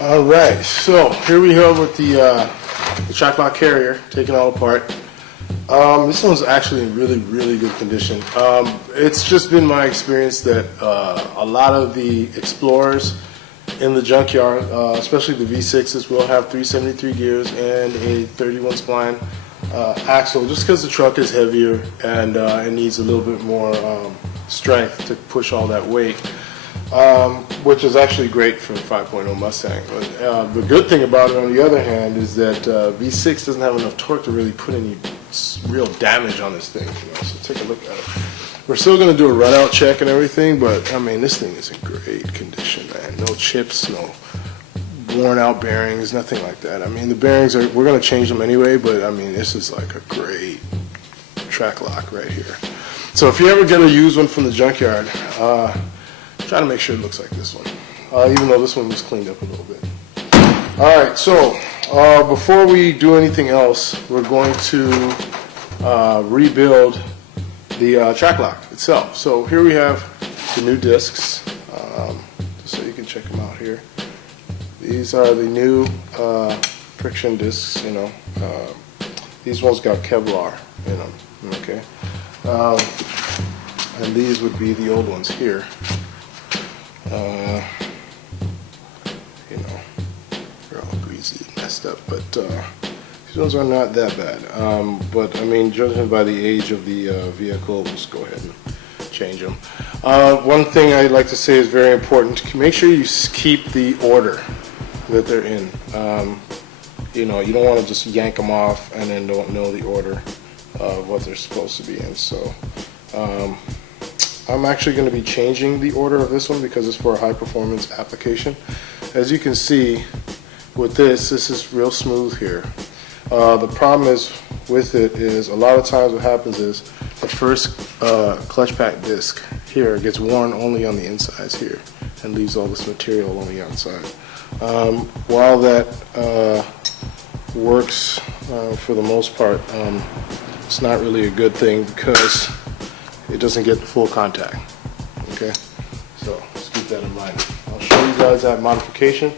Alright, so here we are with the Trac-LOC carrier, taken all apart. This one's actually in really good condition. It's just been my experience that a lot of the Explorers in the junkyard, especially the V6s, will have 373 gears and a 31 spline axle, just because the truck is heavier and it needs a little bit more strength to push all that weight. Which is actually great for a 5.0 Mustang. But the good thing about it, on the other hand, is that V6 doesn't have enough torque to really put any real damage on this thing. You know? So take a look at it. We're still going to do a run-out check and everything, but I mean, this thing is in great condition, man. No chips, no worn-out bearings, nothing like that. I mean, the bearings we're going to change them anyway, but I mean, this is like a great Trac-LOC right here. So if you ever get a used one from the junkyard, try to make sure it looks like this one, even though this one was cleaned up a little bit. Alright, so before we do anything else, we're going to rebuild the Trac-LOC itself. So here we have the new discs, just so you can check them out here. These are the new friction discs, you know. These ones got Kevlar in them, okay? And these would be the old ones here. You know, they're all greasy and messed up, but these ones are not that bad. But I mean, judging by the age of the vehicle, we'll just go ahead and change them. One thing I'd like to say is very important: make sure you keep the order that they're in. You know, you don't want to just yank them off and then don't know the order of what they're supposed to be in. So. I'm actually going to be changing the order of this one because it's for a high performance application. As you can see with this is real smooth here. The problem is with it is a lot of times what happens is the first clutch pack disc here gets worn only on the insides here and leaves all this material on the outside. While that works for the most part, it's not really a good thing because it doesn't get full contact. Okay, so let's keep that in mind. I'll show you guys that modification.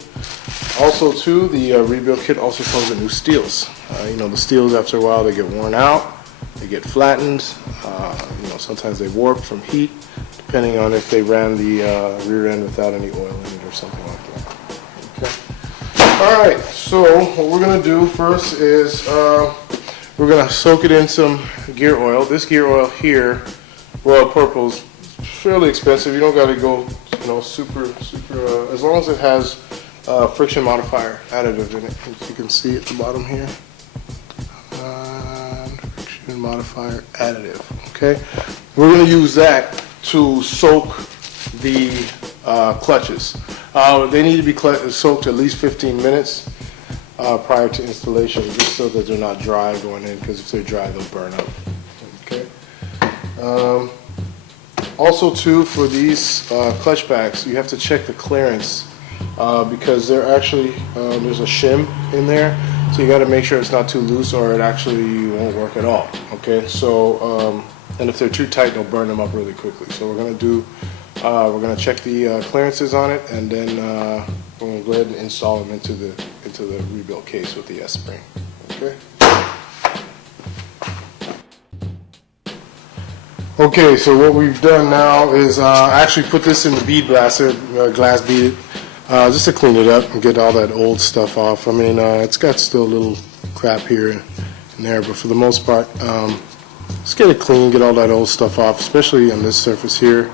Also, too, the rebuild kit also comes with new steels. You know, the steels after a while they get worn out, they get flattened. You know, sometimes they warp from heat, depending on if they ran the rear end without any oil in it or something like that. Okay. All right. So what we're gonna do first is we're gonna soak it in some gear oil. This gear oil here, Royal Purple, is fairly expensive. You don't got to go, you know, super. As long as it has friction modifier additive in it, as you can see at the bottom here. Friction modifier additive. Okay, we're going to use that to soak the clutches. They need to be soaked at least 15 minutes prior to installation, just so that they're not dry going in. Because if they're dry, they'll burn up. Okay. Also, too, for these clutch packs, you have to check the clearance because they're actually there's a shim in there, so you got to make sure it's not too loose, or it actually won't work at all. Okay, so and if they're too tight, they'll burn them up really quickly. So we're gonna check the clearances on it, and then we're gonna go ahead and install them into the rebuilt case with the S-spring. Okay. Okay, so what we've done now is actually put this in the bead blaster, glass bead, just to clean it up and get all that old stuff off. I mean, it's got still a little crap here and there, but for the most part, just get it clean, get all that old stuff off, especially on this surface here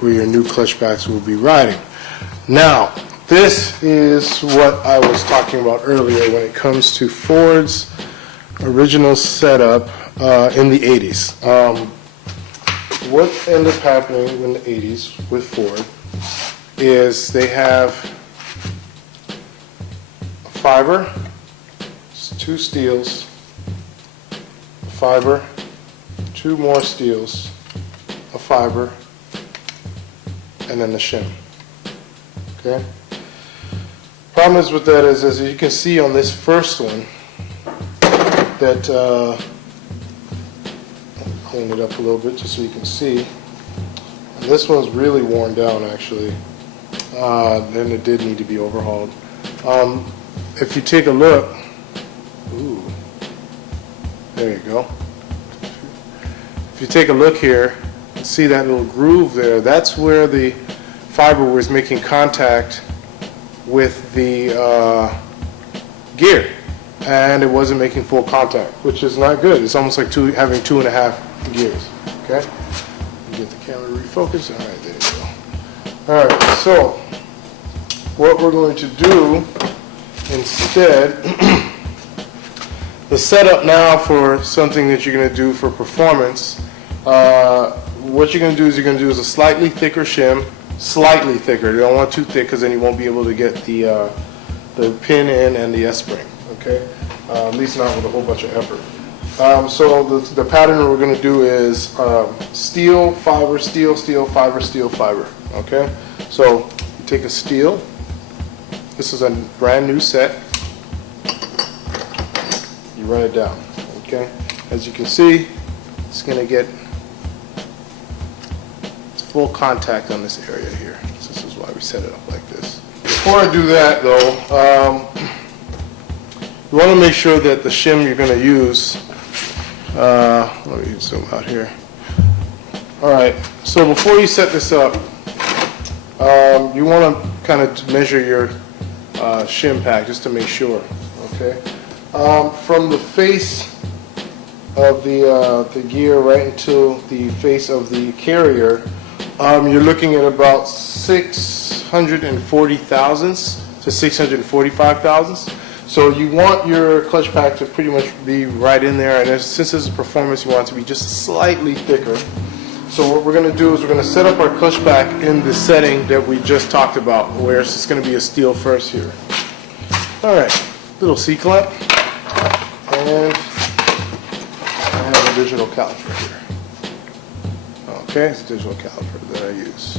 where your new clutch packs will be riding. Now, this is what I was talking about earlier when it comes to Ford's original setup in the 80s. What ended up happening in the 80s with Ford is they have a fiber, two steels, a fiber, two more steels, a fiber, and then the shim. Okay? Problem is with that is, as you can see on this first one, that clean it up a little bit just so you can see. And this one's really worn down actually. Then it did need to be overhauled. If you take a look, ooh, there you go. If you take a look here, see that little groove there, that's where the fiber was making contact with the gear, and it wasn't making full contact, which is not good. It's almost like having 2.5 gears. Okay, get the camera refocused. All right, there you go. All right, so what we're going to do instead, the setup now for something that you're going to do for performance. What you're going to do is a slightly thicker shim, slightly thicker. You don't want too thick because then you won't be able to get the pin in and the S-spring. Okay, at least not with a whole bunch of effort. So the pattern we're going to do is steel, fiber, steel, steel, fiber, steel, fiber. Okay, so you take a steel. This is a brand new set. You run it down. Okay, as you can see, it's going to get full contact on this area here. So this is why we set it up like this. Before I do that though, you want to make sure that the shim you're going to use, let me zoom out here. Alright, so before you set this up, you want to kind of measure your shim pack just to make sure. Okay, from the face of the gear right into the face of the carrier, you're looking at about 640 thousandths to 645 thousandths. So you want your clutch pack to pretty much be right in there, and since this is performance, you want it to be just slightly thicker. So what we're going to do is we're going to set up our clutch pack in the setting that we just talked about, where it's just going to be a steel first here. All right, little C-clamp, and I have a digital caliper here. Okay, it's a digital caliper that I use.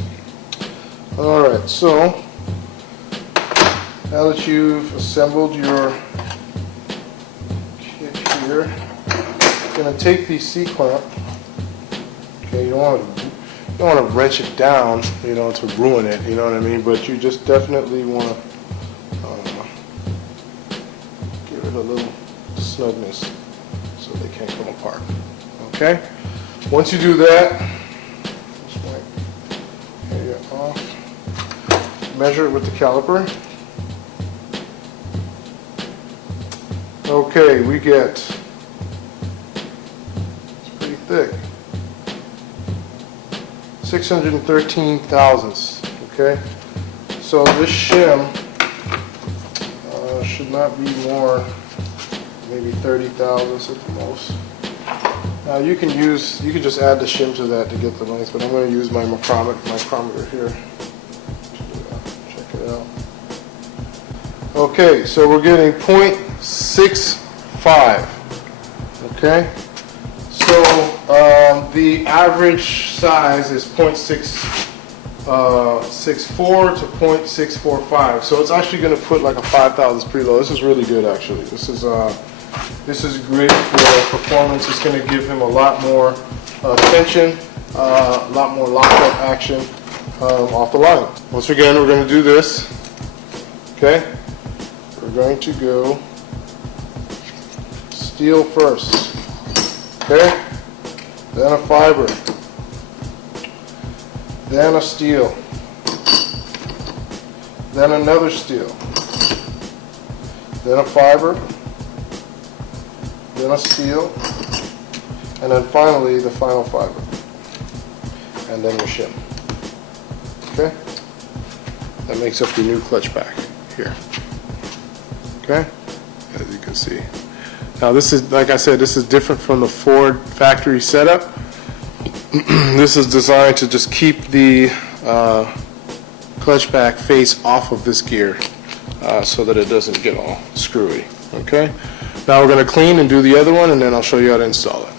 Alright, so now that you've assembled your kit here, you're going to take the C-clamp. Okay, you don't want to wrench it down, you know, to ruin it, you know what I mean, but you just definitely want to give it a little snugness so they can't come apart. Okay? Once you do that, measure it with the caliper. Okay, we get, it's pretty thick, 613 thousandths. Okay, so this shim should not be more, maybe 30 thousandths at the most. Now you can just add the shim to that to get the length, but I'm going to use my micrometer here. Okay, so we're getting 0.65. Okay, so the average size is 0.664 to 0.645. So it's actually going to put like a 5 thousandths preload. This is really good, actually. This is great for performance. It's going to give him a lot more tension, a lot more lockup action off the line. Once again, we're going to do this. Okay. We're going to go steel first, okay, then a fiber, then a steel, then another steel, then a fiber, then a steel, and then finally the final fiber, and then your shim. Okay, that makes up your new clutch pack here. Okay, as you can see. Now this is, like I said, this is different from the Ford factory setup. This is designed to just keep the clutch pack face off of this gear so that it doesn't get all screwy. Okay, now we're going to clean and do the other one, and then I'll show you how to install it.